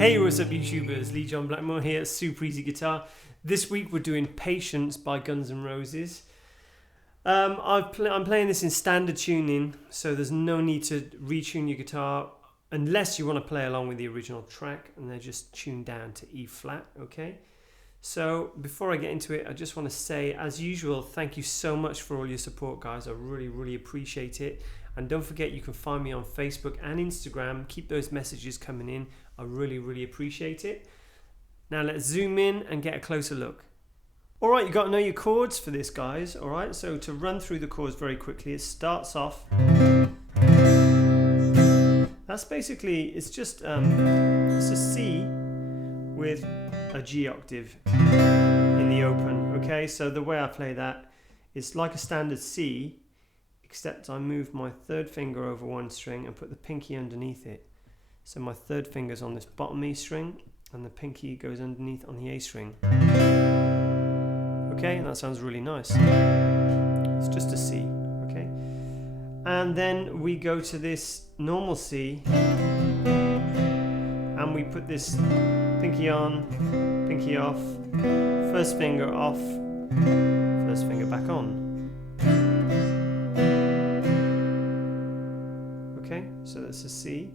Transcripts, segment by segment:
Hey, what's up YouTubers? Lee John Blackmore here at Super Easy Guitar. This week we're doing Patience by Guns N' Roses. I'm playing this in standard tuning, so there's no need to retune your guitar unless you want to play along with the original track, and they're just tuned down to E flat, okay? So before I get into it, I just want to say, as usual, thank you so much for all your support, guys. I really appreciate it. And don't forget, you can find me on Facebook and Instagram. Keep those messages coming in. I really appreciate it. Now let's zoom in and get a closer look. Alright, you got to know your chords for this, guys. Alright, so to run through the chords very quickly, it starts off. That's basically, it's just it's a C with a G octave in the open. Okay, so the way I play that is like a standard C, except I move my third finger over one string and put the pinky underneath it. So my third finger's on this bottom E string and the pinky goes underneath on the A string. Okay, and that sounds really nice. It's just a C, okay? And then we go to this normal C and we put this pinky on, pinky off, first finger off, first finger back on. Okay, so that's a C.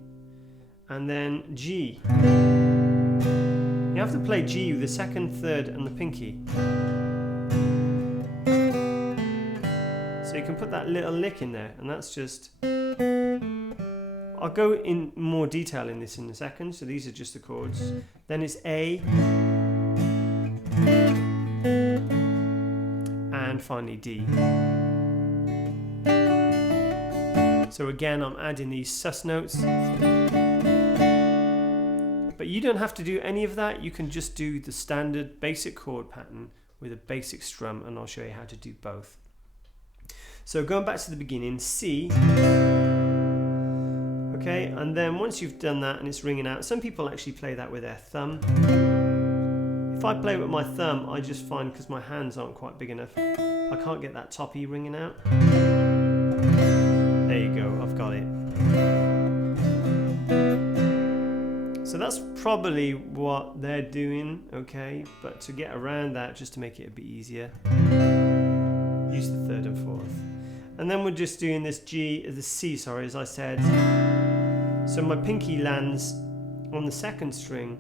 And then G. You have to play G with the second, third and the pinky. So you can put that little lick in there, and that's just... I'll go in more detail in this in a second, so these are just the chords. Then it's A. And finally D. So again, I'm adding these sus notes. But you don't have to do any of that. You can just do the standard basic chord pattern with a basic strum, and I'll show you how to do both. So going back to the beginning, C. Okay, and then once you've done that and it's ringing out, some people actually play that with their thumb. If I play with my thumb, I just find, because my hands aren't quite big enough, I can't get that top E ringing out. There you go, I've got it. So that's probably what they're doing, okay? But to get around that, just to make it a bit easier, use the third and fourth. And then we're just doing this the C, sorry, as I said. So my pinky lands on the second string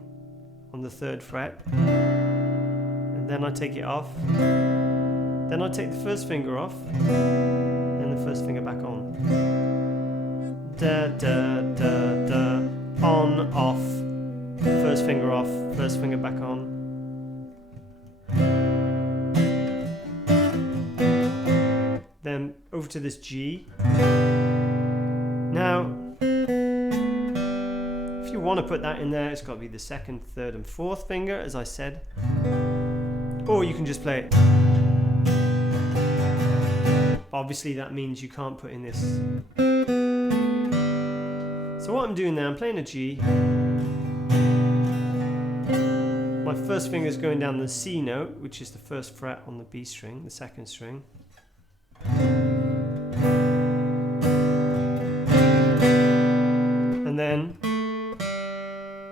on the third fret. And then I take it off. Then I take the first finger off. And the first finger back on. Da, da, da, da. On, off. First finger off, first finger back on. Then over to this G. Now, if you want to put that in there, it's got to be the second, third and fourth finger, as I said. Or you can just play it. But obviously that means you can't put in this. So what I'm doing now, I'm playing a G. My first finger is going down the C note, which is the first fret on the B string, the second string. And then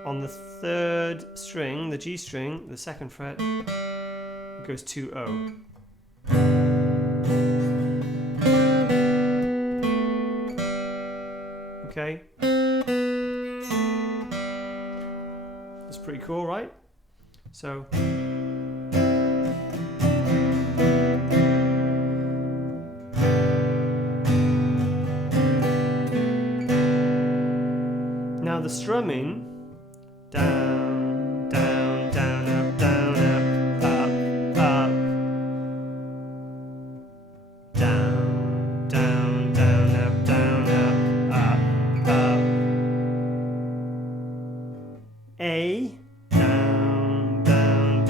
on the third string, the G string, the second fret, it goes to O. Okay. That's pretty cool, right? So now the strumming, down, down, down, up, down, up, up, up, down, down, down, up, down, up, up, up, A, down, down,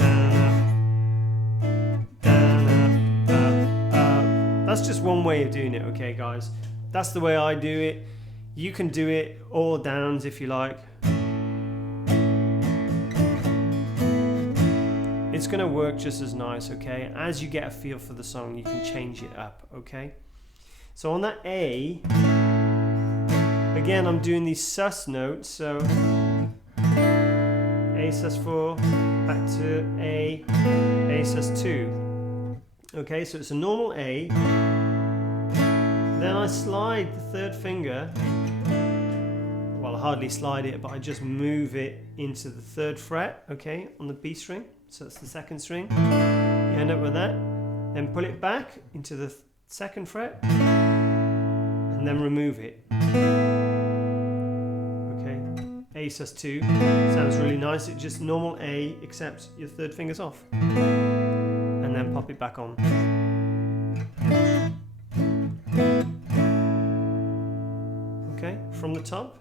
down, up. That's just one way of doing it, okay, guys? That's the way I do it. You can do it all downs if you like. It's going to work just as nice, okay? As you get a feel for the song, you can change it up, okay? So on that A, again, I'm doing these sus notes, so A sus4, back to A sus2. Okay, so it's a normal A. Then I slide the third finger. Well, I hardly slide it, but I just move it into the third fret, okay, on the B string. So that's the second string. You end up with that. Then pull it back into the second fret, and then remove it. Okay, A sus2 sounds really nice. It's just normal A, except your third finger's off. And then pop it back on. Okay, from the top.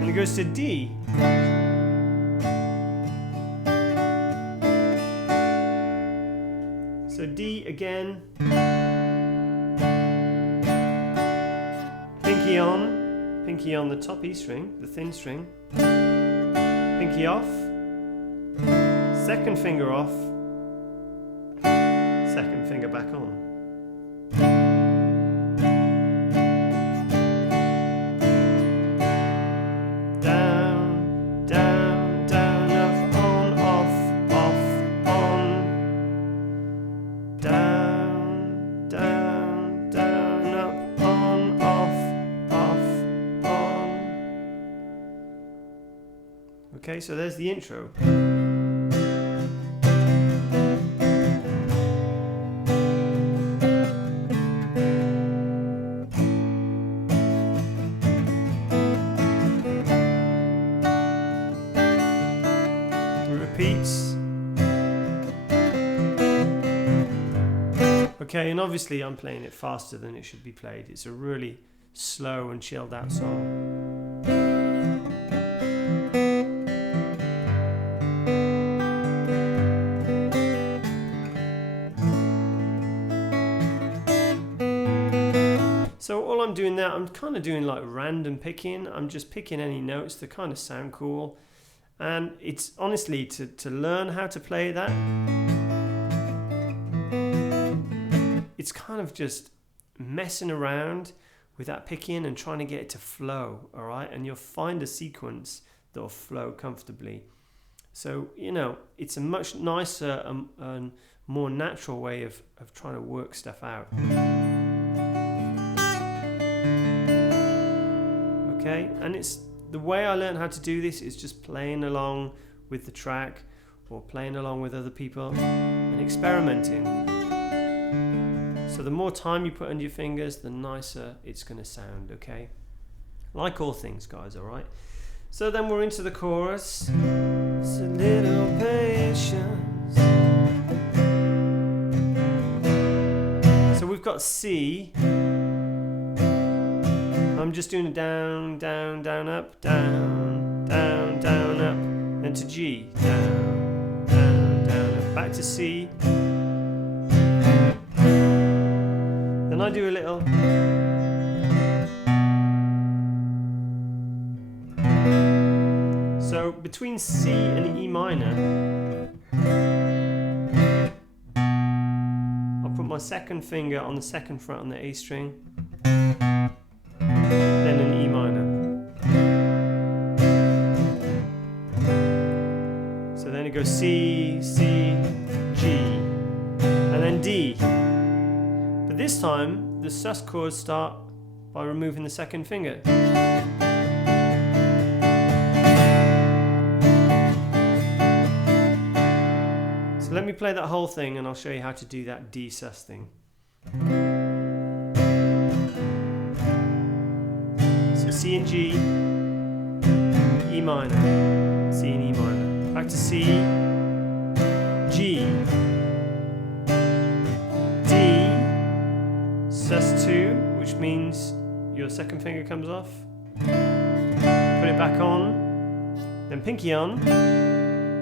And it goes to D. So D again. Pinky on the top E string, the thin string. Pinky off. Second finger off. Second finger back on. Down, down, down, up, on, off, on. Down, down, down, up, on, off, on. Okay, so there's the intro. Repeats. Okay, and obviously I'm playing it faster than it should be played. It's a really slow and chilled out song. So all I'm doing now, I'm kind of doing like random picking. I'm just picking any notes that kind of sound cool. And it's honestly to learn how to play that, it's kind of just messing around with that picking and trying to get it to flow, all right? And you'll find a sequence that will flow comfortably. So, you know, it's a much nicer and more natural way of trying to work stuff out. Okay, and it's the way I learned how to do this is just playing along with the track or playing along with other people and experimenting. So the more time you put under your fingers, the nicer it's going to sound, okay? Like all things, guys, all right? So then we're into the chorus. It's a little patience. So we've got C. I'm just doing a down, down, down, up, down, down, down, up, then to G, down, down, down, up, back to C. Then I do a little. So between C and E minor, I'll put my second finger on the second fret on the A string. Then an E minor. So then it goes C, C, G, and then D. But this time, the sus chords start by removing the second finger. So let me play that whole thing and I'll show you how to do that D sus thing. C and G, E minor, C and E minor, back to C, G, D, sus2, which means your second finger comes off, put it back on, then pinky on,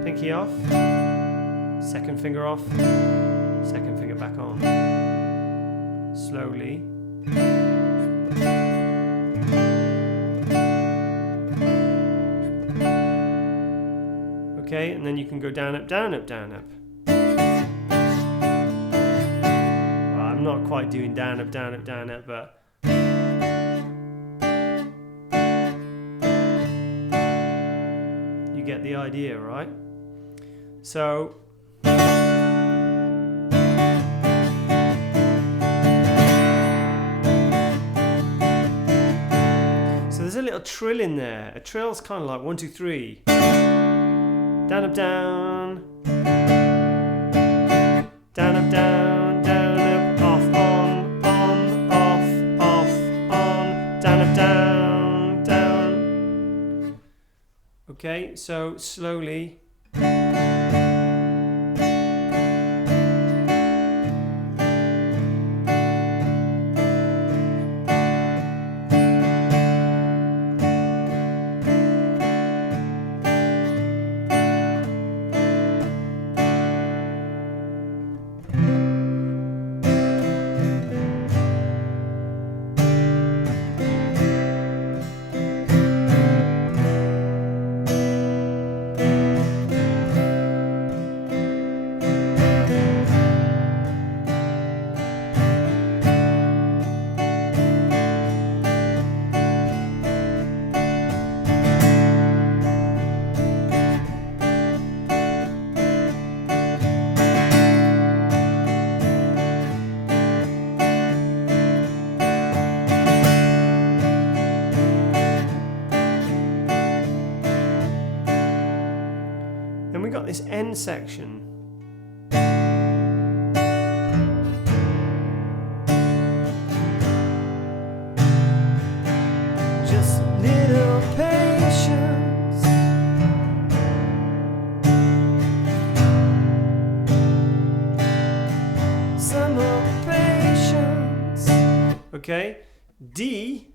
pinky off, second finger off, second finger back on, slowly. Okay, and then you can go down, up, down, up, down, up. Well, I'm not quite doing down, up, down, up, down, up, but you get the idea, right? So there's a little trill in there. A trill's kind of like 1, 2, 3. Down, up, down. Down, up, down, down, up, off, on, off, on. Down, up, down, down. Okay, so slowly. Then we got this end section. Just a little patience. Some more patience. Okay, D,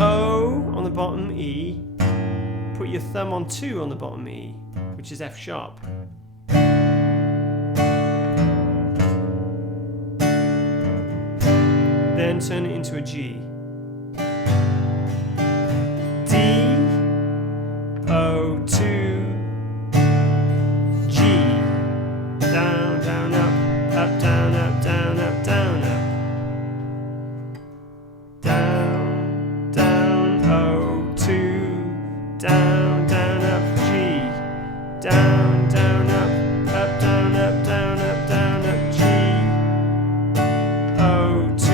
O on the bottom, E. Put your thumb on 2 on the bottom E, which is F sharp. Then turn it into a G. D, O, 2, G. Down, down, up, down, up, down, up, down, up. Down, down, O, 2, down, down, up, G. Down, down, up, down, up, down, up, down, up, G. O, 2.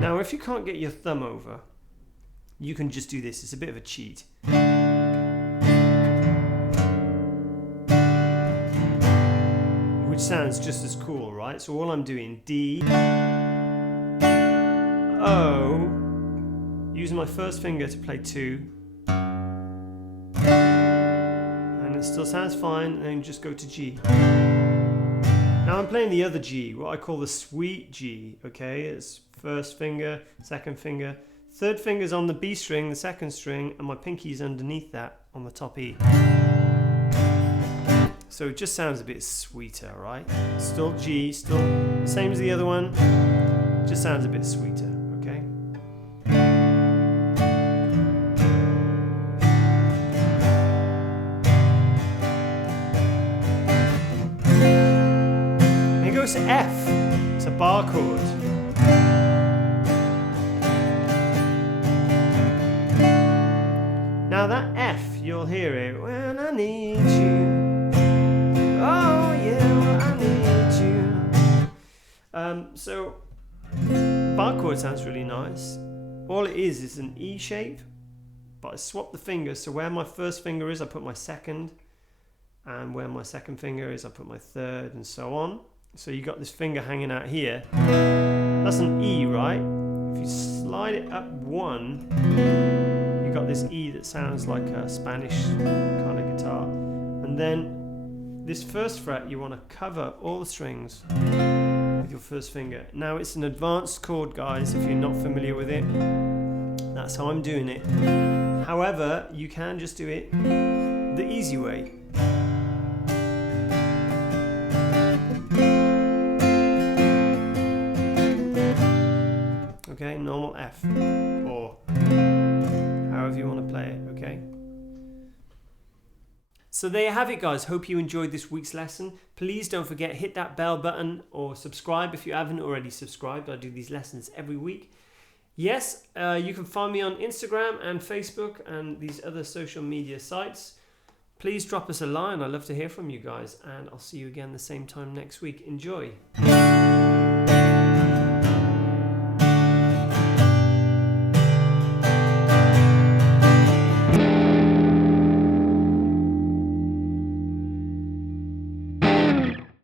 Now, if you can't get your thumb over, you can just do this. It's a bit of a cheat. Which sounds just as cool, right? So all I'm doing, D, O, using my first finger to play 2. It still sounds fine, and then just go to G. Now I'm playing the other G, what I call the sweet G, okay? It's first finger, second finger, third finger's on the B string, the second string, and my pinky's underneath that on the top E. So it just sounds a bit sweeter, right? Still G, still the same as the other one, just sounds a bit sweeter, okay? It's F, it's a bar chord. Now that F, you'll hear it when I need you. Oh yeah, when I need you. So bar chord sounds really nice. All it is an E shape, but I swap the fingers. So where my first finger is, I put my second, and where my second finger is, I put my third, and so on. So you got this finger hanging out here. That's an E, right? If you slide it up 1, you got this E that sounds like a Spanish kind of guitar. And then this first fret, you want to cover all the strings with your first finger. Now it's an advanced chord, guys, if you're not familiar with it. That's how I'm doing it. However, you can just do it the easy way. Okay, normal F, or however you want to play it, okay? So there you have it, guys. Hope you enjoyed this week's lesson. Please don't forget, hit that bell button or subscribe if you haven't already subscribed. I do these lessons every week. Yes, you can find me on Instagram and Facebook and these other social media sites. Please drop us a line. I'd love to hear from you guys. And I'll see you again the same time next week. Enjoy.